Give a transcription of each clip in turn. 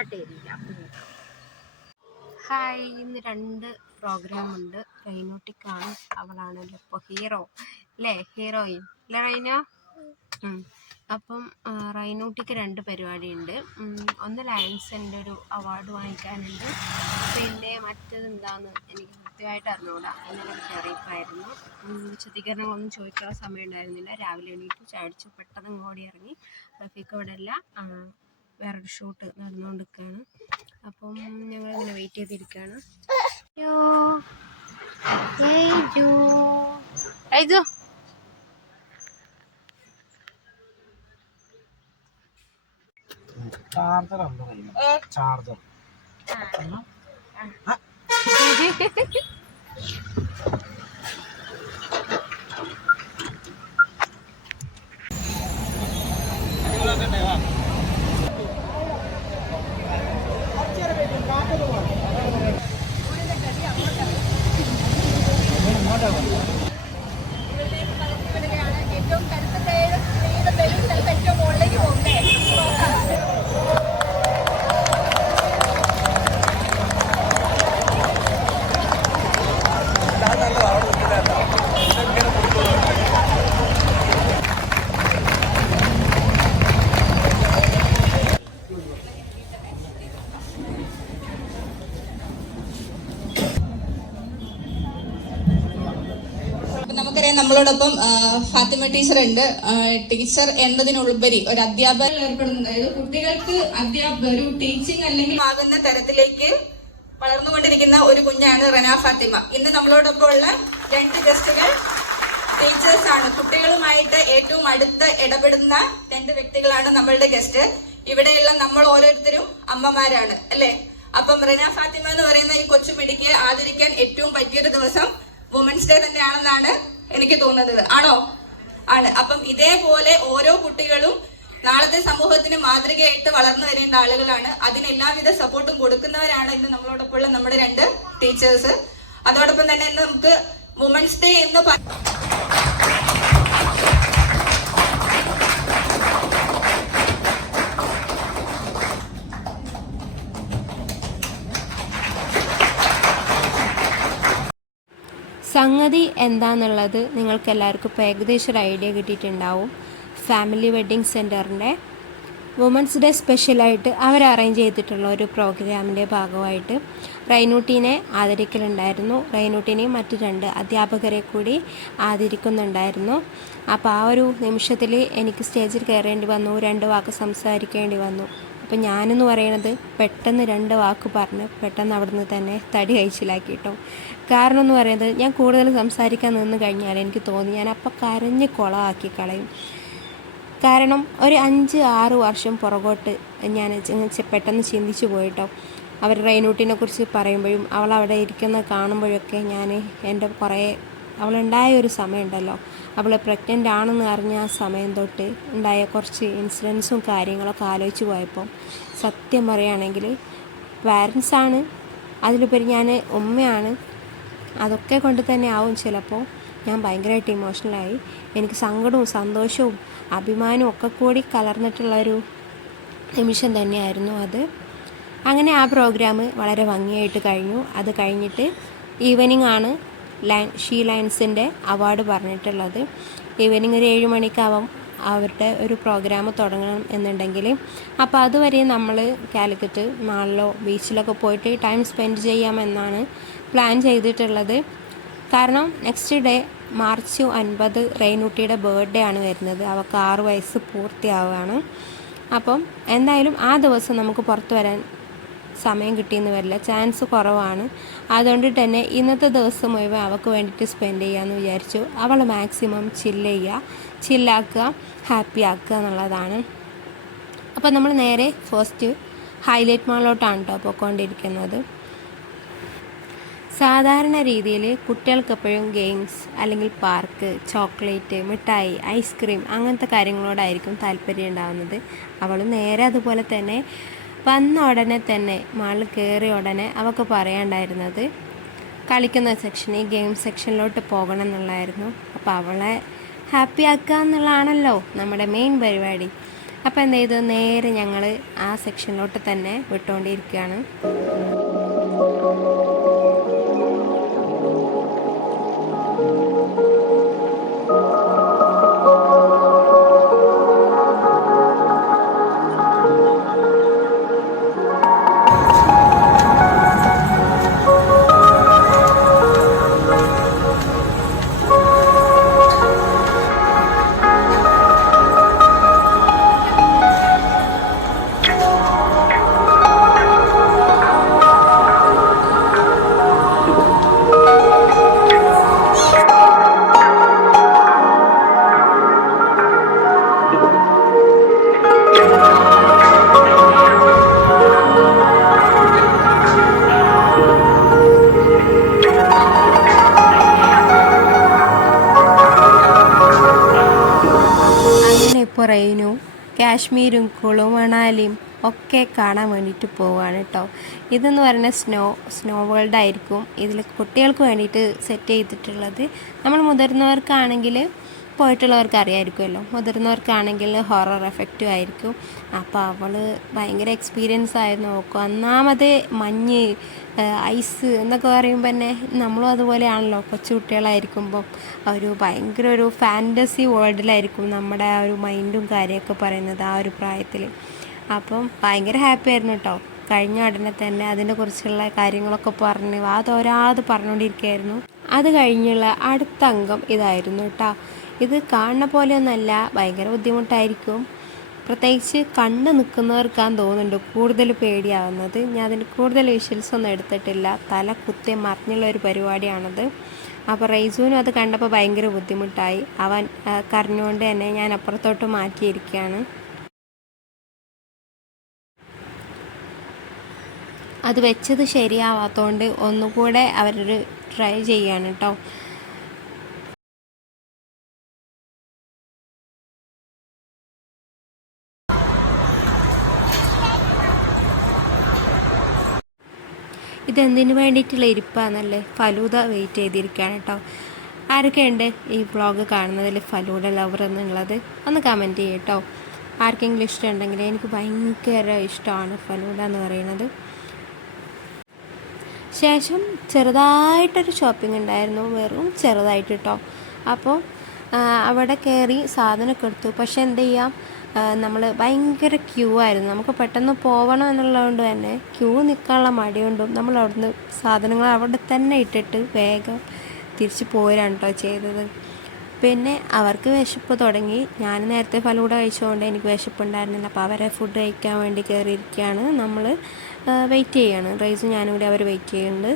Start ചെയ്തില്ല. Hi, ഇന്ന് 2 programme ഉണ്ട്. റൈനോട്ടിക്കാണ്, അവളാണല്ലോ ഇപ്പോൾ ഹീറോ അല്ലേ, ഹീറോയിൻ അല്ലേ റൈന? അപ്പം റൈനോട്ടിക്ക് 2 പരിപാടിയുണ്ട്. ഒന്ന് ലയൺസിൻ്റെ ഒരു അവാർഡ് വാങ്ങിക്കാനുണ്ട്, പിന്നെ മറ്റത് എന്താണെന്ന് എനിക്ക് കൃത്യമായിട്ട് അറിഞ്ഞുകൂടാ. ഇന്നലെ എനിക്ക് അറിയിപ്പായിരുന്നു. വിശദീകരണങ്ങളൊന്നും ചോദിക്കാനുള്ള സമയം ഉണ്ടായിരുന്നില്ല. രാവിലെ എണീറ്റ് ചാടിച്ച് പെട്ടെന്ന് ഓടി ഇറങ്ങി. റഫീഖ് ഇവിടെ അല്ല, വേറൊരു ഷൂട്ട് നടന്നുകൊണ്ടിരിക്കുകയാണ്. അപ്പം ഞങ്ങളിങ്ങനെ വെയിറ്റ് ചെയ്തിരിക്കുകയാണ്. ചാർജർ ചാർജർ ഏറ്റവും കരുത്തിന്റെ ഏറ്റവും മുകളിലേക്ക് പോകണ്ടേ? നമുക്കറിയാം, നമ്മളോടൊപ്പം ഫാത്തിമ ടീച്ചർ ഉണ്ട്. ടീച്ചർ എന്നതിനുപരി ഒരു അധ്യാപകർ ഏർപ്പെടുന്നുണ്ട്. അതായത് കുട്ടികൾക്ക് ഒരു ടീച്ചിങ് അല്ലെങ്കിൽ ആകുന്ന തരത്തിലേക്ക് വളർന്നുകൊണ്ടിരിക്കുന്ന ഒരു കുഞ്ഞാണ് റന ഫാത്തിമ. ഇന്ന് നമ്മളോടൊപ്പം ഉള്ള 2 ഗസ്റ്റുകൾ ടീച്ചേഴ്സ് ആണ്. കുട്ടികളുമായിട്ട് ഏറ്റവും അടുത്ത് ഇടപെടുന്ന 2 വ്യക്തികളാണ് നമ്മളുടെ ഗസ്റ്റ്. ഇവിടെയുള്ള നമ്മൾ ഓരോരുത്തരും അമ്മമാരാണ് അല്ലെ? അപ്പം റന ഫാത്തിമ എന്ന് പറയുന്ന ഈ കൊച്ചുപിടിക്ക് ആദരിക്കാൻ ഏറ്റവും പറ്റിയൊരു ദിവസം വുമൻസ് ഡേ തന്നെയാണെന്നാണ് എനിക്ക് തോന്നുന്നത്. ആണോ? ആണ്. അപ്പം ഇതേപോലെ ഓരോ കുട്ടികളും നാളത്തെ സമൂഹത്തിന് മാതൃകയായിട്ട് വളർന്നു വരേണ്ട ആളുകളാണ്. അതിന് എല്ലാവിധ സപ്പോർട്ടും കൊടുക്കുന്നവരാണ് ഇന്ന് നമ്മളോടൊപ്പമുള്ള നമ്മുടെ 2 ടീച്ചേഴ്സ്. അതോടൊപ്പം തന്നെ ഇന്ന് നമുക്ക് വുമൻസ് ഡേ എന്ന് സംഗതി എന്താണെന്നുള്ളത് നിങ്ങൾക്ക് എല്ലാവർക്കും ഇപ്പോൾ ഏകദേശം ഒരു ഐഡിയ കിട്ടിയിട്ടുണ്ടാവും. ഫാമിലി വെഡ്ഡിങ് സെൻറ്ററിൻ്റെ വുമൻസ് ഡേ സ്പെഷ്യലായിട്ട് അവർ അറേഞ്ച് ചെയ്തിട്ടുള്ള ഒരു പ്രോഗ്രാമിൻ്റെ ഭാഗമായിട്ട് റൈനൂട്ടീനെ ആദരിക്കലുണ്ടായിരുന്നു. റൈനൂട്ടീനെയും മറ്റ് 2 അധ്യാപകരെ കൂടി ആദരിക്കുന്നുണ്ടായിരുന്നു. അപ്പോൾ ആ ഒരു നിമിഷത്തിൽ എനിക്ക് സ്റ്റേജിൽ കയറേണ്ടി വന്നു, 2 വാക്ക് സംസാരിക്കേണ്ടി വന്നു. അപ്പം ഞാനെന്ന് പറയണത് പെട്ടെന്ന് 2 വാക്ക് പറഞ്ഞ് പെട്ടെന്ന് അവിടുന്ന് തന്നെ തടി കഴിച്ചിലാക്കി കേട്ടോ. കാരണം എന്ന് പറയുന്നത്, ഞാൻ കൂടുതൽ സംസാരിക്കാൻ നിന്ന് കഴിഞ്ഞാൽ എനിക്ക് തോന്നി ഞാൻ അപ്പം കരഞ്ഞ് കുളമാക്കി കളയും. കാരണം ഒരു 5-6 വർഷം പുറകോട്ട് ഞാൻ പെട്ടെന്ന് ചിന്തിച്ചു പോയിട്ടോ. അവർ റൈനൂട്ടിനെ കുറിച്ച് പറയുമ്പോഴും അവളവിടെ ഇരിക്കുന്ന കാണുമ്പോഴൊക്കെ ഞാൻ എൻ്റെ കുറേ അവളുണ്ടായ ഒരു സമയമുണ്ടല്ലോ, അവൾ പ്രഗ്നൻ്റ് ആണെന്ന് അറിഞ്ഞ ആ സമയം തൊട്ട് ഉണ്ടായ കുറച്ച് ഇൻസിഡൻസും കാര്യങ്ങളൊക്കെ ആലോചിച്ച് പോയപ്പോൾ സത്യം പറയുകയാണെങ്കിൽ പാരൻസാണ്, അതിലുപരി ഞാൻ ഉമ്മയാണ്, അതൊക്കെ കൊണ്ട് തന്നെ ആവും ചിലപ്പോൾ ഞാൻ ഭയങ്കരമായിട്ട് ഇമോഷണലായി. എനിക്ക് സങ്കടവും സന്തോഷവും അഭിമാനവും ഒക്കെ കൂടി കലർന്നിട്ടുള്ളൊരു നിമിഷം തന്നെയായിരുന്നു അത്. അങ്ങനെ ആ പ്രോഗ്രാം വളരെ ഭംഗിയായിട്ട് കഴിഞ്ഞു. അത് കഴിഞ്ഞിട്ട് ഈവനിങ് ആണ് ഷീ ലയൺസിൻ്റെ അവാർഡ് പറഞ്ഞിട്ടുള്ളത്. ഈവനിങ് ഒരു 7 മണിക്കാവും അവരുടെ ഒരു പ്രോഗ്രാം തുടങ്ങണം എന്നുണ്ടെങ്കിൽ. അപ്പോൾ അതുവരെ നമ്മൾ കാലിക്കറ്റ് മാളിലോ ബീച്ചിലൊക്കെ പോയിട്ട് ടൈം സ്പെൻഡ് ചെയ്യാമെന്നാണ് പ്ലാൻ ചെയ്തിട്ടുള്ളത്. കാരണം നെക്സ്റ്റ് ഡേ മാർച്ച് 9 റൈനൂട്ടിയുടെ ബർത്ത്ഡേ ആണ് വരുന്നത്. അവൾക്ക് 6 വയസ്സ് പൂർത്തിയാവുകയാണ്. അപ്പം എന്തായാലും ആ ദിവസം നമുക്ക് പുറത്ത് വരാൻ സമയം കിട്ടിയെന്ന് വരില്ല, ചാൻസ് കുറവാണ്. അതുകൊണ്ട് തന്നെ ഇന്നത്തെ ദിവസം മുഴുവൻ അവൾക്ക് വേണ്ടിയിട്ട് സ്പെൻഡ് ചെയ്യാമെന്ന് വിചാരിച്ചു. അവൾ മാക്സിമം ചില്ലാക്കുക, ഹാപ്പി ആക്കുക എന്നുള്ളതാണ്. അപ്പോൾ നമ്മൾ നേരെ ഫസ്റ്റ് ഹൈലൈറ്റ് മാളിലോട്ടാണ് കേട്ടോ പോയിക്കൊണ്ടിരിക്കുന്നത്. സാധാരണ രീതിയിൽ കുട്ടികൾക്ക് എപ്പോഴും ഗെയിംസ് അല്ലെങ്കിൽ പാർക്ക്, ചോക്ലേറ്റ്, മിഠായി, ഐസ്ക്രീം അങ്ങനത്തെ കാര്യങ്ങളോടായിരിക്കും താല്പര്യം ഉണ്ടാകുന്നത്. അവൾ നേരെ അതുപോലെ തന്നെ വന്ന ഉടനെ തന്നെ മാളിൽ കയറിയ ഉടനെ അവൾക്ക് പറയാനുണ്ടായിരുന്നത് കളിക്കുന്ന സെക്ഷനിൽ ഗെയിം സെക്ഷനിലോട്ട് പോകണം എന്നുള്ളതായിരുന്നു. അപ്പോൾ അവളെ ഹാപ്പി ആക്കുക എന്നുള്ളതാണല്ലോ നമ്മുടെ മെയിൻ പരിപാടി. അപ്പോൾ എന്ത് ചെയ്തു, നേരെ ഞങ്ങൾ ആ സെക്ഷനിലോട്ട് തന്നെ വിട്ടുകൊണ്ടിരിക്കുകയാണ്. ഇപ്പോൾ റെയിനും കാശ്മീരും കുളു മണാലിയും ഒക്കെ കാണാൻ വേണ്ടിയിട്ട് പോവുകയാണ് കേട്ടോ. ഇതെന്ന് പറയുന്നത് സ്നോ വേൾഡ് ആയിരിക്കും. ഇതിൽ കുട്ടികൾക്ക് വേണ്ടിയിട്ട് സെറ്റ് ചെയ്തിട്ടുള്ളത്. നമ്മൾ മുതിർന്നവർക്കാണെങ്കിൽ പോയിട്ടുള്ളവർക്ക് അറിയാമായിരിക്കുമല്ലോ, മുതിർന്നവർക്കാണെങ്കിൽ ഹൊറർ എഫക്റ്റും ആയിരിക്കും. അപ്പോൾ അവൾ ഭയങ്കര എക്സ്പീരിയൻസ് ആയിരുന്നു. നോക്കും, ഒന്നാമത് മഞ്ഞ്, ഐസ് എന്നൊക്കെ പറയുമ്പോൾ തന്നെ നമ്മളും അതുപോലെയാണല്ലോ. കൊച്ചു കുട്ടികളായിരിക്കുമ്പം ഭയങ്കര ഒരു ഫാൻറ്റസി വേൾഡിലായിരിക്കും നമ്മുടെ ആ ഒരു മൈൻഡും കാര്യമൊക്കെ പറയുന്നത് ആ ഒരു പ്രായത്തിൽ. അപ്പം ഭയങ്കര ഹാപ്പി ആയിരുന്നു കേട്ടോ. കഴിഞ്ഞ ഉടനെ തന്നെ അതിനെക്കുറിച്ചുള്ള കാര്യങ്ങളൊക്കെ പറഞ്ഞ് അതൊരാത് പറഞ്ഞുകൊണ്ടിരിക്കുകയായിരുന്നു. അത് കഴിഞ്ഞുള്ള അടുത്ത അംഗം ഇതായിരുന്നു കേട്ടോ. ഇത് കാണുന്ന പോലെയൊന്നല്ല, ഭയങ്കര ബുദ്ധിമുട്ടായിരിക്കും. പ്രത്യേകിച്ച് കണ്ടു നിൽക്കുന്നവർക്കാന്ന് തോന്നുന്നുണ്ട് കൂടുതൽ പേടിയാവുന്നത്. ഞാൻ അതിന് കൂടുതൽ വിഷ്വൽസ് ഒന്നും എടുത്തിട്ടില്ല. തല കുത്തി മറിഞ്ഞുള്ള ഒരു പരിപാടിയാണത്. അപ്പോൾ റൈസൂനും അത് കണ്ടപ്പോൾ ഭയങ്കര ബുദ്ധിമുട്ടായി. അവൻ കരഞ്ഞുകൊണ്ട് തന്നെ ഞാൻ അപ്പുറത്തോട്ട് മാറ്റിയിരിക്കുകയാണ്. അത് വെച്ചത് ശരിയാവാത്തതുകൊണ്ട് ഒന്നുകൂടെ അവരൊരു ട്രൈ ചെയ്യാണ് കേട്ടോ. ഇതെന്തിനു വേണ്ടിയിട്ടുള്ള ഇരിപ്പാന്നല്ലേ, ഫലൂദ വെയിറ്റ് ചെയ്തിരിക്കുകയാണ് കേട്ടോ. ആരൊക്കെയുണ്ട് ഈ വ്ളോഗ് കാണുന്നതിൽ ഫലൂദ ലവർ എന്നുള്ളത് ഒന്ന് കമൻറ്റ് ചെയ്യും കേട്ടോ. ആർക്കെങ്കിലും ഇഷ്ടമുണ്ടെങ്കിൽ എനിക്ക് ഭയങ്കര ഇഷ്ടമാണ് ഫലൂദ എന്ന് പറയുന്നത്. ശേഷം ചെറുതായിട്ടൊരു ഷോപ്പിംഗ് ഉണ്ടായിരുന്നു, വെറും ചെറുതായിട്ട് കേട്ടോ. അപ്പോൾ അവിടെ കയറി സാധനമൊക്കെ എടുത്തു. പക്ഷെ എന്ത് ചെയ്യാം, നമ്മൾ ഭയങ്കര ക്യൂ ആയിരുന്നു. നമുക്ക് പെട്ടെന്ന് പോകണം എന്നുള്ളതുകൊണ്ട് തന്നെ ക്യൂ നിൽക്കാനുള്ള മടികൊണ്ടും നമ്മൾ അവിടുന്ന് സാധനങ്ങൾ അവിടെ തന്നെ ഇട്ടിട്ട് വേഗം തിരിച്ച് പോരാണ് കേട്ടോ ചെയ്തത്. പിന്നെ അവർക്ക് വിശപ്പ് തുടങ്ങി. ഞാൻ നേരത്തെ ഫലൂഡ കഴിച്ചുകൊണ്ട് എനിക്ക് വിശപ്പുണ്ടായിരുന്നില്ല. അപ്പോൾ അവരെ ഫുഡ് കഴിക്കാൻ വേണ്ടി കയറിയിരിക്കുകയാണ്. നമ്മൾ വെയിറ്റ് ചെയ്യാണ്. റൈസും ഞാനും കൂടി അവർ വെയിറ്റ് ചെയ്യുന്നുണ്ട്.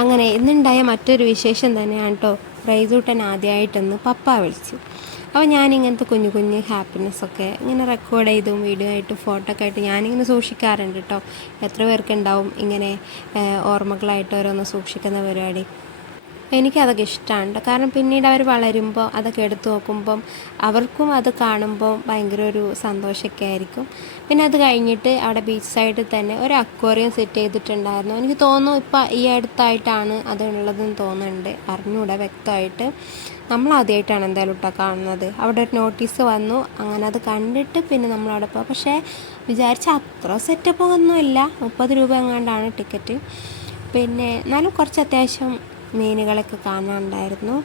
അങ്ങനെ ഇന്നുണ്ടായ മറ്റൊരു വിശേഷം തന്നെയാണ് കേട്ടോ. റൈസൂട്ടൻ ആദ്യമായിട്ടൊന്ന് പപ്പ വിളിച്ചു. അപ്പോൾ ഞാനിങ്ങനത്തെ കുഞ്ഞു കുഞ്ഞു ഹാപ്പിനെസ്സൊക്കെ ഇങ്ങനെ റെക്കോർഡ് ചെയ്തും വീഡിയോ ആയിട്ട് ഫോട്ടോ ഒക്കെ ആയിട്ട് ഞാനിങ്ങനെ സൂക്ഷിക്കാറുണ്ട് കേട്ടോ. എത്ര പേർക്കുണ്ടാവും ഇങ്ങനെ ഓർമ്മകളായിട്ട് ഓരോന്ന് സൂക്ഷിക്കുന്ന പരിപാടി. എനിക്കതൊക്കെ ഇഷ്ടമാണ്. കാരണം പിന്നീട് അവർ വളരുമ്പോൾ അതൊക്കെ എടുത്തു നോക്കുമ്പം അവർക്കും അത് കാണുമ്പോൾ ഭയങ്കര ഒരു സന്തോഷമൊക്കെ ആയിരിക്കും. പിന്നെ അത് കഴിഞ്ഞിട്ട് അവിടെ ബീച്ച് സൈഡിൽ തന്നെ ഒരു അക്വേറിയം സെറ്റ് ചെയ്തിട്ടുണ്ടായിരുന്നു. എനിക്ക് തോന്നുന്നു ഇപ്പോൾ ഈ അടുത്തായിട്ടാണ് അത് ഉള്ളതെന്ന് തോന്നുന്നുണ്ട്, അറിഞ്ഞൂടെ വ്യക്തമായിട്ട്. നമ്മൾ ആദ്യമായിട്ടാണ് എന്തായാലും കേട്ടോ കാണുന്നത്. അവിടെ ഒരു നോട്ടീസ് വന്നു, അങ്ങനെ അത് കണ്ടിട്ട് പിന്നെ നമ്മളവിടെ പോകാം. പക്ഷേ വിചാരിച്ച അത്ര സെറ്റപ്പ് ഒന്നുമില്ല. 30 രൂപ എങ്ങാണ്ടാണ് ടിക്കറ്റ്. പിന്നെ എന്നാലും കുറച്ച് അത്യാവശ്യം മീനുകളൊക്കെ കാണാനുണ്ടായിരുന്നു.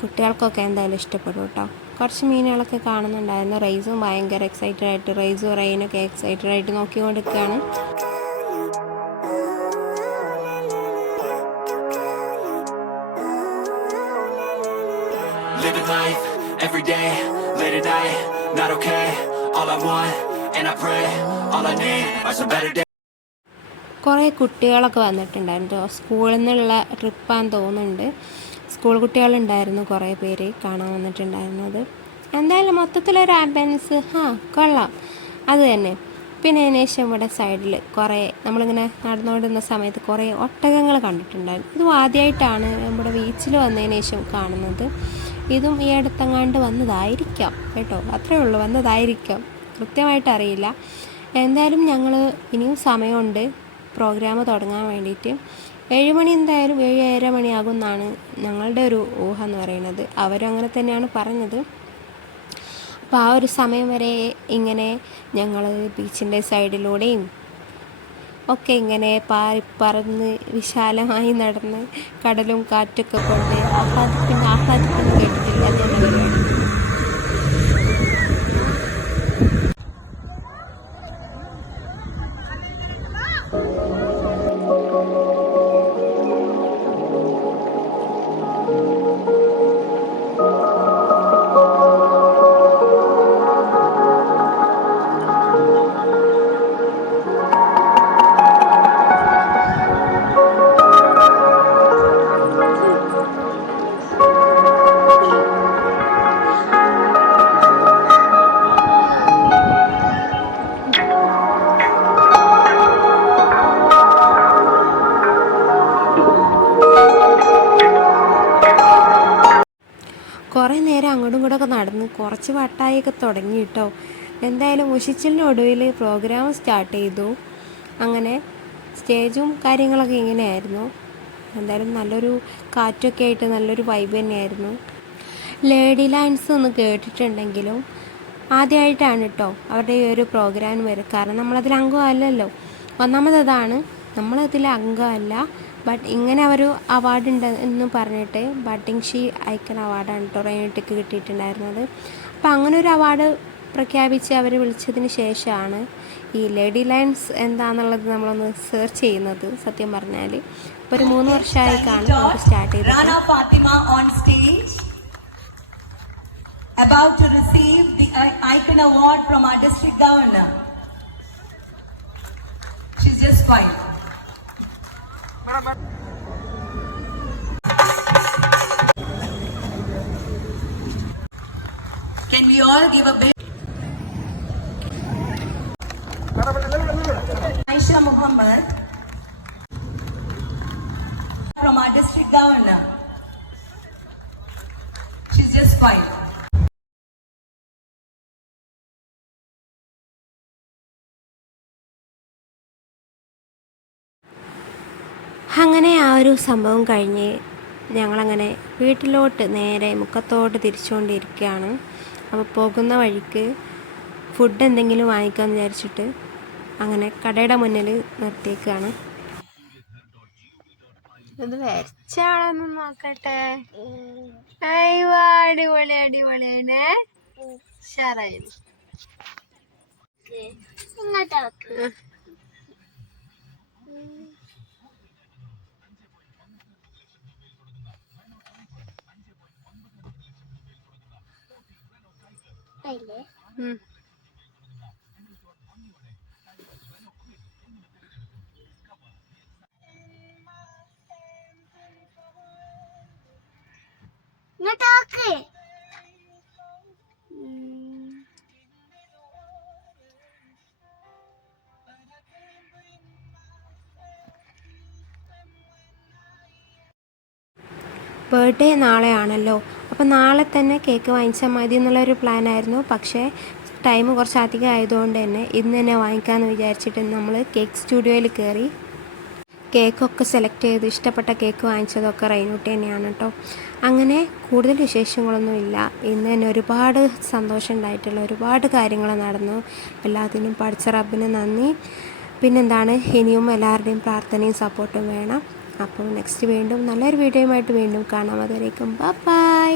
കുട്ടികൾക്കൊക്കെ എന്തായാലും ഇഷ്ടപ്പെടും കേട്ടോ. കുറച്ച് മീനുകളൊക്കെ കാണുന്നുണ്ടായിരുന്നു. റൈസും ഭയങ്കര എക്സൈറ്റഡ് ആയിട്ട്, റൈസും റൈനൊക്കെ എക്സൈറ്റഡ് ആയിട്ട് നോക്കിക്കൊണ്ടിരിക്കുകയാണ്. Living life every day, late at night, not okay. All I want, and I pray, all I need are some better days. കുറേ കുട്ടികളൊക്കെ വന്നിട്ടുണ്ടായിരുന്നു. സ്കൂളിൽ നിന്നുള്ള ട്രിപ്പാന്ന് തോന്നുന്നുണ്ട്. സ്കൂൾ കുട്ടികളുണ്ടായിരുന്നു കുറേ പേര് കാണാൻ വന്നിട്ടുണ്ടായിരുന്നത്. എന്തായാലും മൊത്തത്തിലൊരു ആംബിയൻസ് കൊള്ളാം, അത് തന്നെ. പിന്നെ അതിന് ശേഷം ഇവിടെ സൈഡിൽ കുറേ നമ്മളിങ്ങനെ നടന്നുകൊണ്ടിരുന്ന സമയത്ത് കുറേ ഒട്ടകങ്ങൾ കണ്ടിട്ടുണ്ടായിരുന്നു. ഇതും ആദ്യമായിട്ടാണ് നമ്മുടെ ബീച്ചിൽ വന്നതിന് ശേഷം കാണുന്നത്. ഇതും ഈ അടുത്തെങ്ങാണ്ട് വന്നതായിരിക്കാം കേട്ടോ, അത്രേ ഉള്ളൂ, വന്നതായിരിക്കാം, കൃത്യമായിട്ട് അറിയില്ല. എന്തായാലും ഞങ്ങൾ ഇനിയും സമയമുണ്ട് പ്രോഗ്രാം തുടങ്ങാൻ വേണ്ടിയിട്ട്. 7 മണി എന്തായാലും 7-7:30 മണിയാകും എന്നാണ് ഞങ്ങളുടെ ഒരു ഊഹം എന്ന് പറയുന്നത്. അവരും അങ്ങനെ തന്നെയാണ് പറഞ്ഞത്. അപ്പോൾ ആ ഒരു സമയം വരെ ഇങ്ങനെ ഞങ്ങൾ ബീച്ചിൻ്റെ സൈഡിലൂടെയും ഒക്കെ ഇങ്ങനെ പറന്ന് വിശാലമായി നടന്ന് കടലും കാറ്റൊക്കെ കൊണ്ട് ആഹ്ലാദിപ്പിന് കേട്ടിട്ടില്ല എന്നുള്ള പരിപാടി. കുറേ നേരം അങ്ങോട്ടും ഇങ്ങോട്ടൊക്കെ നടന്ന് കുറച്ച് വട്ടായൊക്കെ തുടങ്ങി കേട്ടോ. എന്തായാലും ഉശിച്ചിലിനൊടുവിൽ പ്രോഗ്രാം സ്റ്റാർട്ട് ചെയ്തു. അങ്ങനെ സ്റ്റേജും കാര്യങ്ങളൊക്കെ ഇങ്ങനെയായിരുന്നു. എന്തായാലും നല്ലൊരു കാറ്റൊക്കെ ആയിട്ട് നല്ലൊരു വൈബ് തന്നെയായിരുന്നു. ലേഡി ലയൺസ് ഒന്ന് കേട്ടിട്ടുണ്ടെങ്കിലും ആദ്യമായിട്ടാണ് കേട്ടോ അവരുടെ ഈ ഒരു പ്രോഗ്രാം വരും. കാരണം നമ്മളതിൽ അംഗമല്ലല്ലോ, ഒന്നാമതാണ് നമ്മളതിൽ അംഗമല്ല. ബട്ട് ഇങ്ങനെ ഒരു അവാർഡ് ഉണ്ട് എന്ന് പറഞ്ഞിട്ട് ബഡ്ഡിംഗ് ഷീ ഐക്കൺ അവാർഡാണ് കേട്ടോ റെയിനിട്ടിക്ക് കിട്ടിയിട്ടുണ്ടായിരുന്നത്. അപ്പോൾ അങ്ങനെ ഒരു അവാർഡ് പ്രഖ്യാപിച്ച് അവർ വിളിച്ചതിന് ശേഷമാണ് ഈ ലേഡി ലയൺസ് എന്താണെന്നുള്ളത് നമ്മളൊന്ന് സെർച്ച് ചെയ്യുന്നത്. സത്യം പറഞ്ഞാൽ ഇപ്പോൾ ഒരു 3 വർഷമായിക്കാണ് അവർ സ്റ്റാർട്ട് ചെയ്തത്. Rana Fatima on stage, about to receive the Icon Award from our district governor. She's just 5. Can we all give a big Aisha Muhammad from our district governor. She's just 5. അങ്ങനെ ആ ഒരു സംഭവം കഴിഞ്ഞ് ഞങ്ങളങ്ങനെ വീട്ടിലോട്ട് നേരെ മുക്കത്തോട്ട് തിരിച്ചുകൊണ്ടിരിക്കുകയാണ്. അപ്പോൾ പോകുന്ന വഴിക്ക് ഫുഡ് എന്തെങ്കിലും വാങ്ങിക്കാമെന്ന് വിചാരിച്ചിട്ട് അങ്ങനെ കടയുടെ മുന്നിൽ നിർത്തിയേക്കാണ്. ഇത് വരച്ചാണെന്ന് നോക്കട്ടെ. അടിപൊളി അടിപൊളിയാണ്, ഉഷാറായിരുന്നു. ബർത്ത്ഡേ നാളെയാണല്ലോ, അപ്പോൾ നാളെ തന്നെ കേക്ക് വാങ്ങിച്ചാൽ മതി എന്നുള്ളൊരു പ്ലാനായിരുന്നു. പക്ഷേ ടൈം കുറച്ച് അധികം ആയതുകൊണ്ട് തന്നെ ഇന്ന് തന്നെ വാങ്ങിക്കാമെന്ന് വിചാരിച്ചിട്ട് നമ്മൾ കേക്ക് സ്റ്റുഡിയോയിൽ കയറി കേക്കൊക്കെ സെലക്ട് ചെയ്ത് ഇഷ്ടപ്പെട്ട കേക്ക് വാങ്ങിച്ചതൊക്കെ റെയിനൂട്ടി തന്നെയാണ് കേട്ടോ. അങ്ങനെ കൂടുതൽ വിശേഷങ്ങളൊന്നുമില്ല. ഇന്ന് തന്നെ ഒരുപാട് സന്തോഷം ഉണ്ടായിട്ടുള്ള ഒരുപാട് കാര്യങ്ങൾ നടന്നു. എല്ലാത്തിനും പഠിച്ച റബ്ബിന് നന്ദി. പിന്നെന്താണ്, ഇനിയും എല്ലാവരുടെയും പ്രാർത്ഥനയും സപ്പോർട്ടും വേണം. അപ്പോൾ നെക്സ്റ്റ് വീണ്ടും നല്ലൊരു വീഡിയോയുമായിട്ട് വീണ്ടും കാണാം. അതുവരേക്കും ബൈ.